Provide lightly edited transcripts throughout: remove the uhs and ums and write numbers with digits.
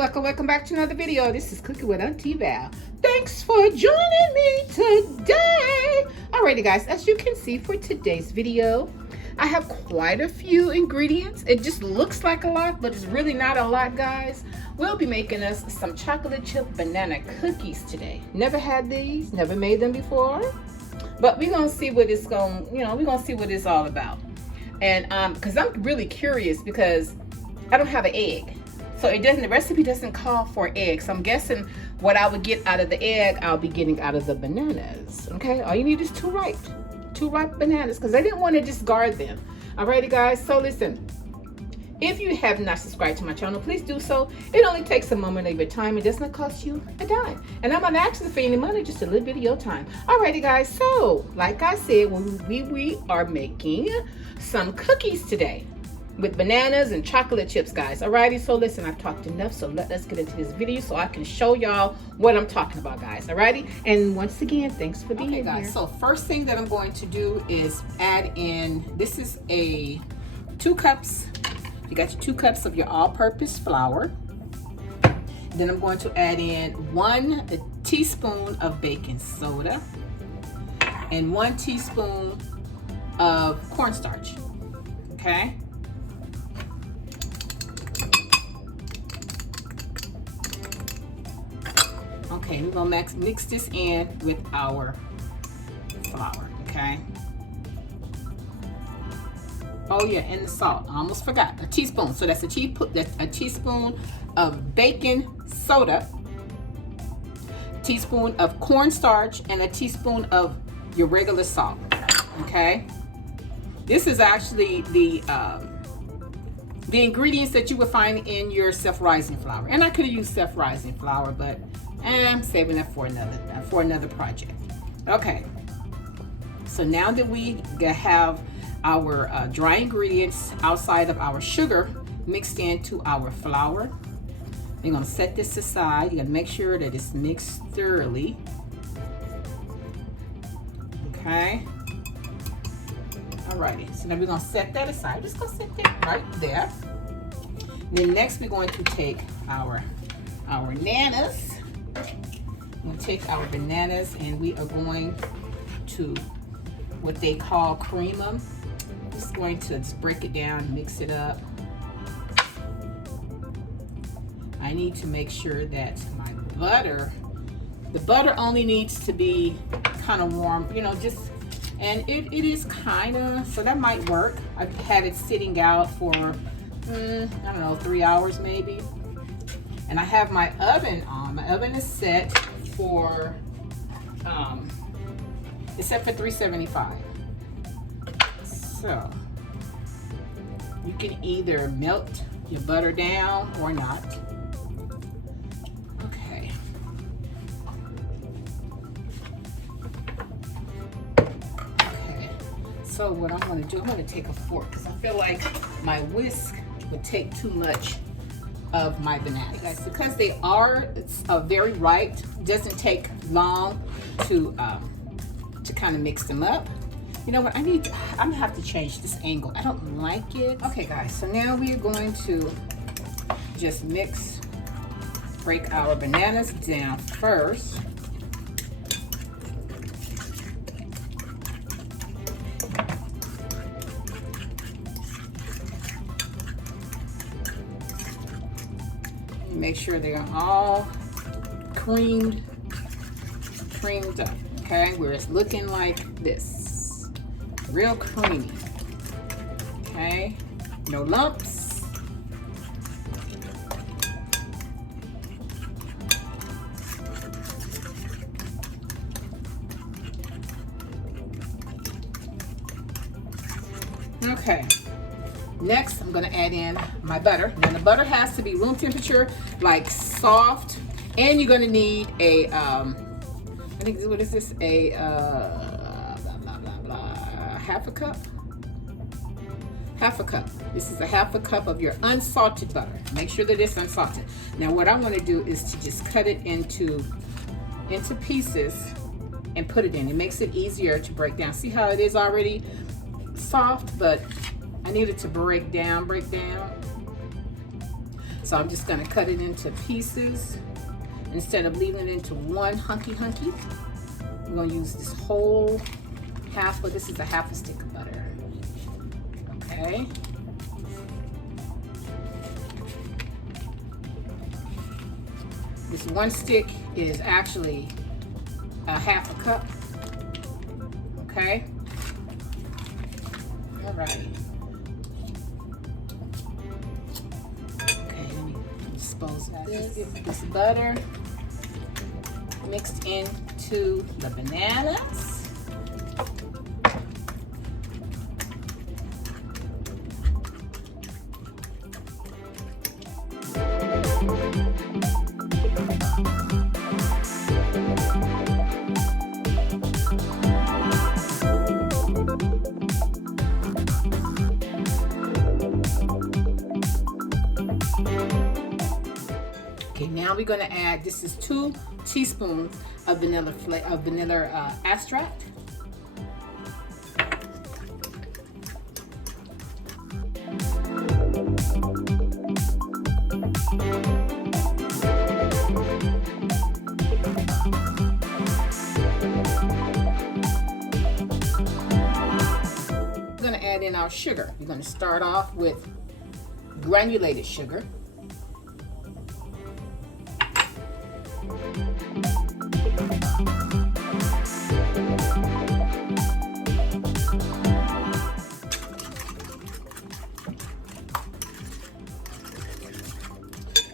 welcome back to another video. This is Cooking with Auntie Val. Thanks for joining me today. Alrighty guys, as you can see for today's video, I have quite a few ingredients. It just looks like a lot, but it's really not a lot, guys. We'll be making us some chocolate chip banana cookies today. Never had these, never made them before, but we're gonna see what it's we're gonna see what it's all about. And because I'm really curious, because I don't have an egg. So the recipe doesn't call for eggs. So I'm guessing what I would get out of the egg, I'll be getting out of the bananas. Okay, all you need is two ripe bananas, because I didn't want to discard them. Alrighty guys, so listen, if you have not subscribed to my channel, please do so. It only takes a moment of your time. It doesn't cost you a dime. And I'm not asking for any money, just a little bit of your time. Alrighty guys, so like I said, we are making some cookies today with bananas and chocolate chips, guys. Alrighty, so listen, I've talked enough, so let us get into this video so I can show y'all what I'm talking about, guys. Alrighty, and once again, thanks for being here. Guys, so first thing that I'm going to do is add in, this is a 2 cups. You got your 2 cups of your all-purpose flour. Then I'm going to add in 1 teaspoon of baking soda and 1 teaspoon of cornstarch. Okay. Okay, we're gonna mix this in with our flour, okay? Oh yeah, and the salt, I almost forgot, a teaspoon. So that's a teaspoon of baking soda, teaspoon of cornstarch, and a teaspoon of your regular salt, okay? This is actually the ingredients that you would find in your self-rising flour. And I could have used self-rising flour, but I'm saving that for another project. Okay, so now that we have our dry ingredients outside of our sugar mixed into our flour, we're gonna set this aside. You gotta make sure that it's mixed thoroughly. Okay. Alrighty, so now we're gonna set that aside. Just gonna set that right there. Then next we're going to take our bananas. We'll take our bananas and we are going to what they call cream them. Just going to just break it down, mix it up. I need to make sure that my the butter only needs to be kind of warm, and it is kind of, so that might work. I've had it sitting out for, I don't know, 3 hours maybe. And I have my oven on. My oven is set for, it's set for 375. So, you can either melt your butter down or not. Okay. Okay. So what I'm gonna do, I'm gonna take a fork because I feel like my whisk would take too much of my bananas. Because they are very ripe, it doesn't take long to kind of mix them up. You know what, I'm gonna have to change this angle. I don't like it. Okay guys, so now we're going to just break our bananas down first. Make sure they are all creamed up, okay? Where it's looking like this, real creamy, okay? No lumps. Okay. Next, I'm gonna add in my butter. Now the butter has to be room temperature, like soft, and you're gonna need a, I think, what is this? A half a cup? Half a cup. This is a half a cup of your unsalted butter. Make sure that it's unsalted. Now what I'm gonna do is to just cut it into pieces and put it in. It makes it easier to break down. See how it is already soft, but I need it to break down. So I'm just gonna cut it into pieces. Instead of leaving it into one hunky, I'm gonna use this whole half, but this is a half a stick of butter. Okay. This one stick is actually a half a cup. Okay. All right. Okay, let me dispose of this butter mixed into the bananas. Okay, now we're going to add, this is 2 teaspoons of vanilla extract. We're going to add in our sugar. We're going to start off with granulated sugar.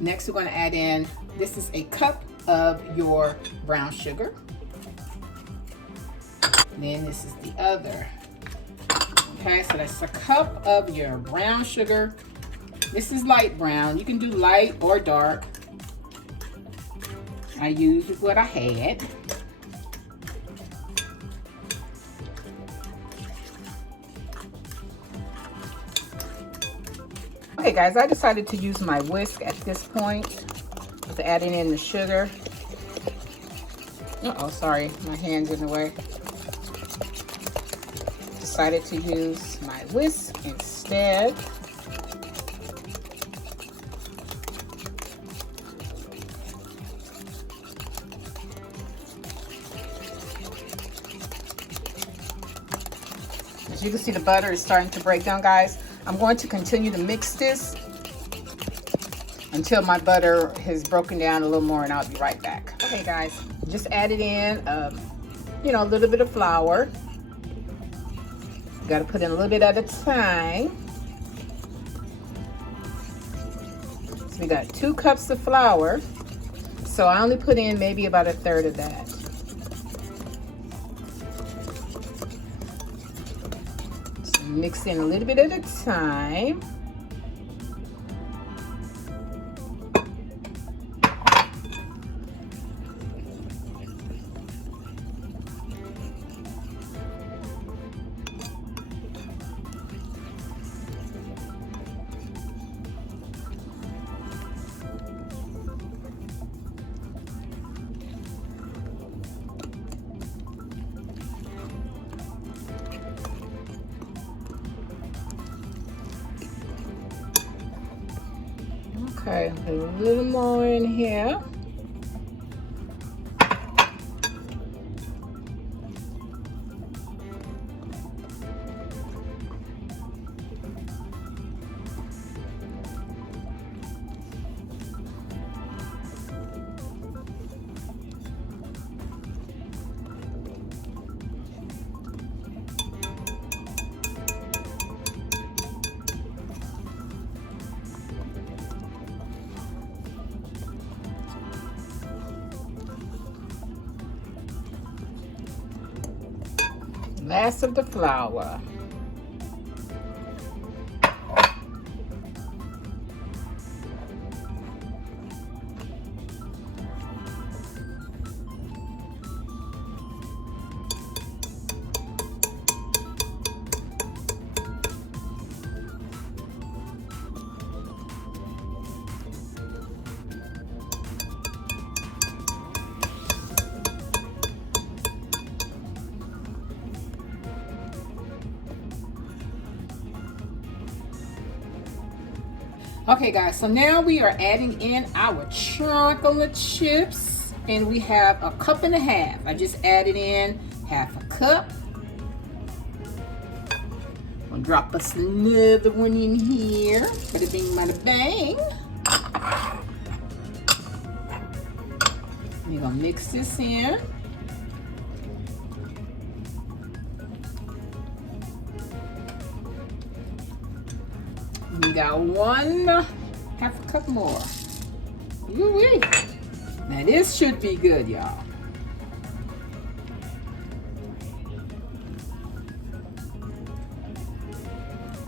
Next, we're going to add in, this is a cup of your brown sugar. And then this is the other. Okay, so that's a cup of your brown sugar. This is light brown. You can do light or dark. I used what I had. Okay guys, I decided to use my whisk at this point with adding in the sugar. Uh-oh, sorry, my hand's in the way. Decided to use my whisk instead. As you can see, the butter is starting to break down, guys. I'm going to continue to mix this until my butter has broken down a little more, and I'll be right back. Okay guys, just added in a little bit of flour. You got to put in a little bit at a time. So we got 2 cups of flour, so I only put in maybe about 1/3 of that. Mix in a little bit at a time. Okay, a little more in here. Last of the flour. Okay guys, so now we are adding in our chocolate chips, and we have 1.5 cups. I just added in 1/2 cup. We'll drop us another one in here. Bada bing, bada bang. We're gonna mix this in. We got 1/2 cup more. Woo-wee. Now this should be good, y'all.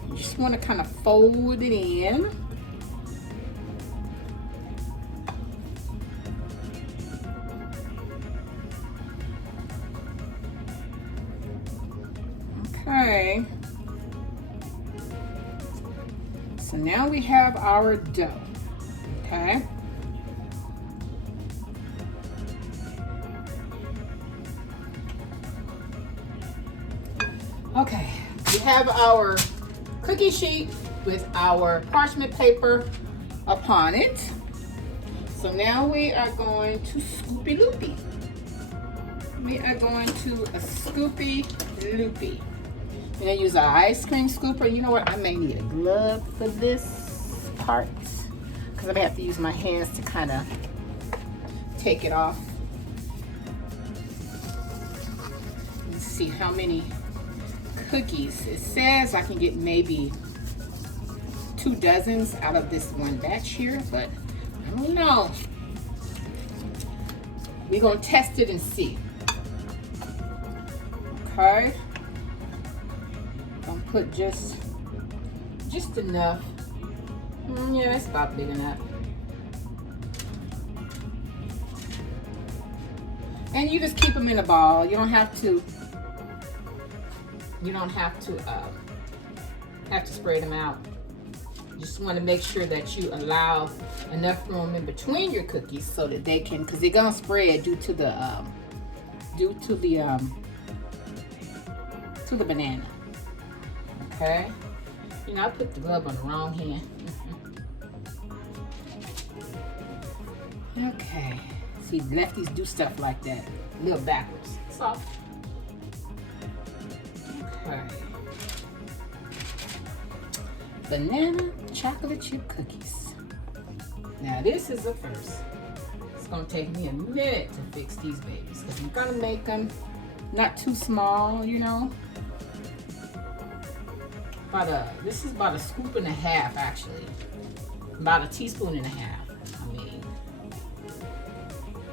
You just want to kind of fold it in. Okay. So now we have our dough. Okay. Okay, we have our cookie sheet with our parchment paper upon it. So now we are going to scoopy loopy. We are going to a scoopy loopy. I'm gonna use an ice cream scooper. You know what? I may need a glove for this part because I'm gonna have to use my hands to kind of take it off. Let's see how many cookies. It says I can get maybe 2 dozens out of this one batch here, but I don't know. We're gonna test it and see. Okay. Gonna put just enough. Yeah, it's about big enough. And you just keep them in a ball. You don't have to. You don't have to spread them out. You just want to make sure that you allow enough room in between your cookies so that they can, because they're gonna spread due to the banana. Okay. You know, I put the glove on the wrong hand. Okay. See, lefties do stuff like that, a little backwards. So. Okay. Banana chocolate chip cookies. Now this is the first. It's gonna take me a minute to fix these babies because I'm gonna make them not too small, you know. This is about 1.5 scoops actually. About 1.5 teaspoons. I mean.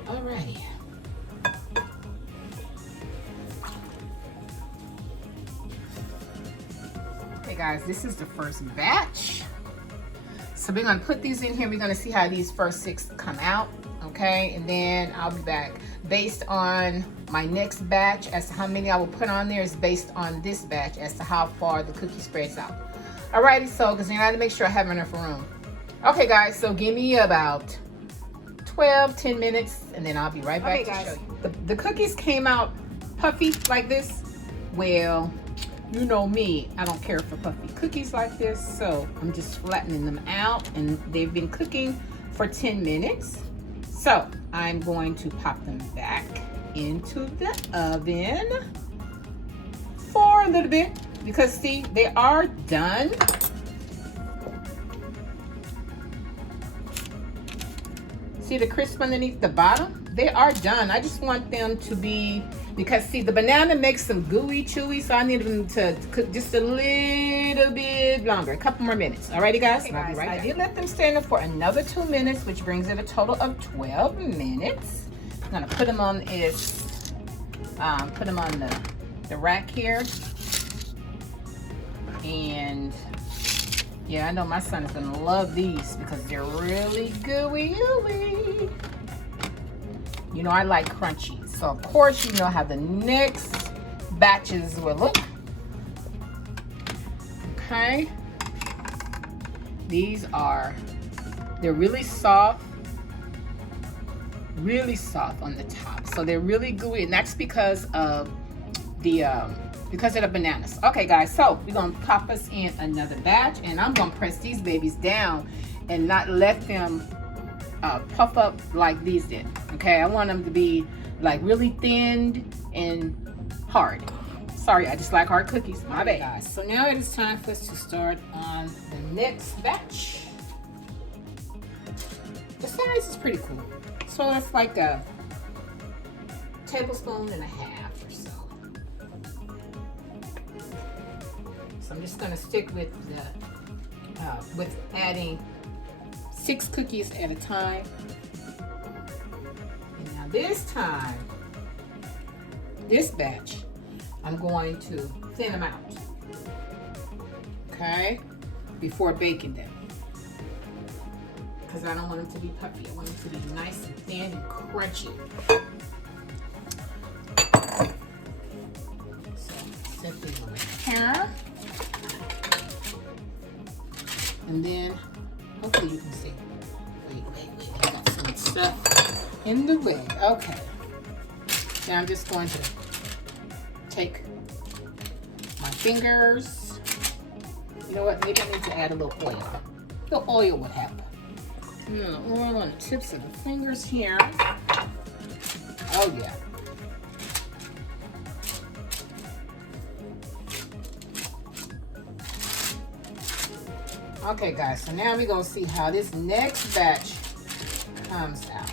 Alrighty. Okay guys, this is the first batch. So we're gonna put these in here. We're gonna see how these first 6 come out, okay? And then I'll be back. Based on my next batch, as to how many I will put on there is based on this batch as to how far the cookie spreads out. Alrighty, so because you know, I have to make sure I have enough room. Okay guys, so give me about 10 minutes and then I'll be right back to show you. The cookies came out puffy like this. Well, you know me, I don't care for puffy cookies like this, so I'm just flattening them out, and they've been cooking for 10 minutes. So I'm going to pop them back into the oven for a little bit because see, they are done. See the crisp underneath the bottom? They are done. I just want them to be, because see, the banana makes them gooey, chewy, so I need them to cook just a little bit longer, a couple more minutes. Alrighty guys, okay, guys, I did let them stand there for another 2 minutes, which brings it a total of 12 minutes. I'm gonna put them on this, put them on the rack here. And yeah, I know my son is gonna love these because they're really gooey. You know, I like crunchy. So of course, you know how the next batches will look. Okay. These are, they're really soft on the top. So they're really gooey, and that's because of the because of the bananas. Okay, guys, so we're gonna pop us in another batch, and I'm gonna press these babies down and not let them puff up like these did. Okay, I want them to be like really thinned and hard. Sorry, I just like hard cookies. My bad, guys. So now it is time for us to start on the next batch. The size is pretty cool. So it's like a tablespoon and a half or so. So I'm just gonna stick with the with adding 6 cookies at a time. And now this time, this batch, I'm going to thin them out, okay, before baking them. Because I don't want them to be puffy. I want them to be nice and thin and crunchy. So set these over here. And then, hopefully you can see. Wait. I got some stuff in the way. Okay. Now I'm just going to take my fingers. You know what? Maybe I need to add a little oil. The oil would help. Oil on the tips of the fingers here. Oh yeah. Okay, guys, so now we're gonna see how this next batch comes out.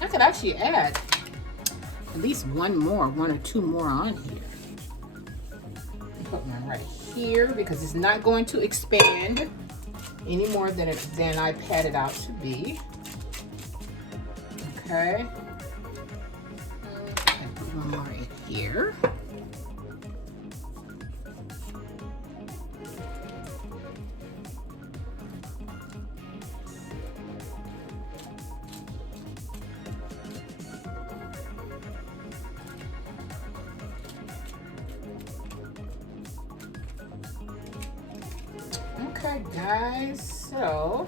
I could actually add at least one or two more on here. Put one right here because it's not going to expand any more than I pad it out to be. Okay. And put one more in here. Okay, guys, so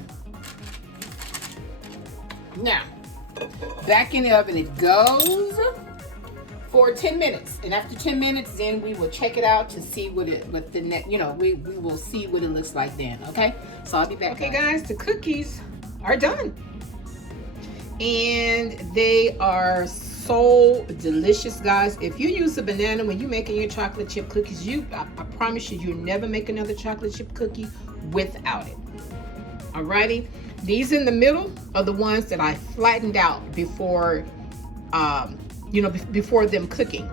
now back in the oven it goes for 10 minutes, and after 10 minutes then we will check it out to see we will see what it looks like then. Okay, so I'll be back. Okay, guys, the cookies are done and they are so delicious, guys. If you use a banana when you're making your chocolate chip cookies, I promise you'll never make another chocolate chip cookie without it. Alrighty, these in the middle are the ones that I flattened out before before them cooking,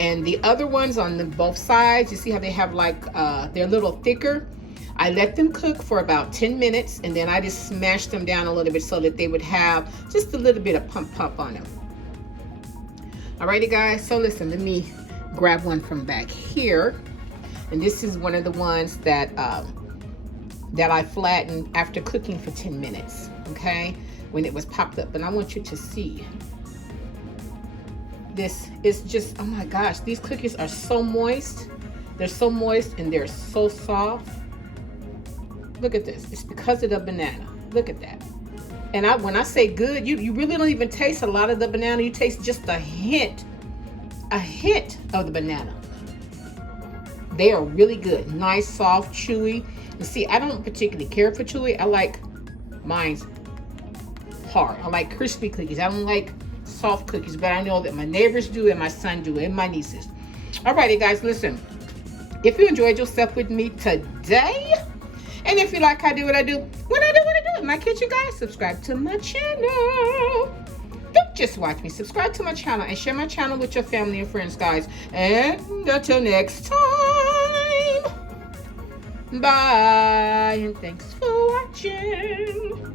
and the other ones on both sides, you see how they have like they're a little thicker. I let them cook for about 10 minutes and then I just smashed them down a little bit so that they would have just a little bit of pump on them. Alrighty, guys, so listen, let me grab one from back here, and this is one of the ones that I flattened after cooking for 10 minutes, okay, when it was popped up. And I want you to see, this is just, oh my gosh, these cookies are so moist. They're so moist and they're so soft. Look at this. It's because of the banana. Look at that. And when I say good, you really don't even taste a lot of the banana. You taste just a hint of the banana. They are really good. Nice, soft, chewy. And see, I don't particularly care for chewy. I like mine's hard. I like crispy cookies. I don't like soft cookies, but I know that my neighbors do and my son do and my nieces. Alrighty, guys, listen. If you enjoyed yourself with me today, and if you like how I do what I do, in my kitchen, guys, subscribe to my channel. Don't just watch me. Subscribe to my channel and share my channel with your family and friends, guys. And until next time, bye, and thanks for watching.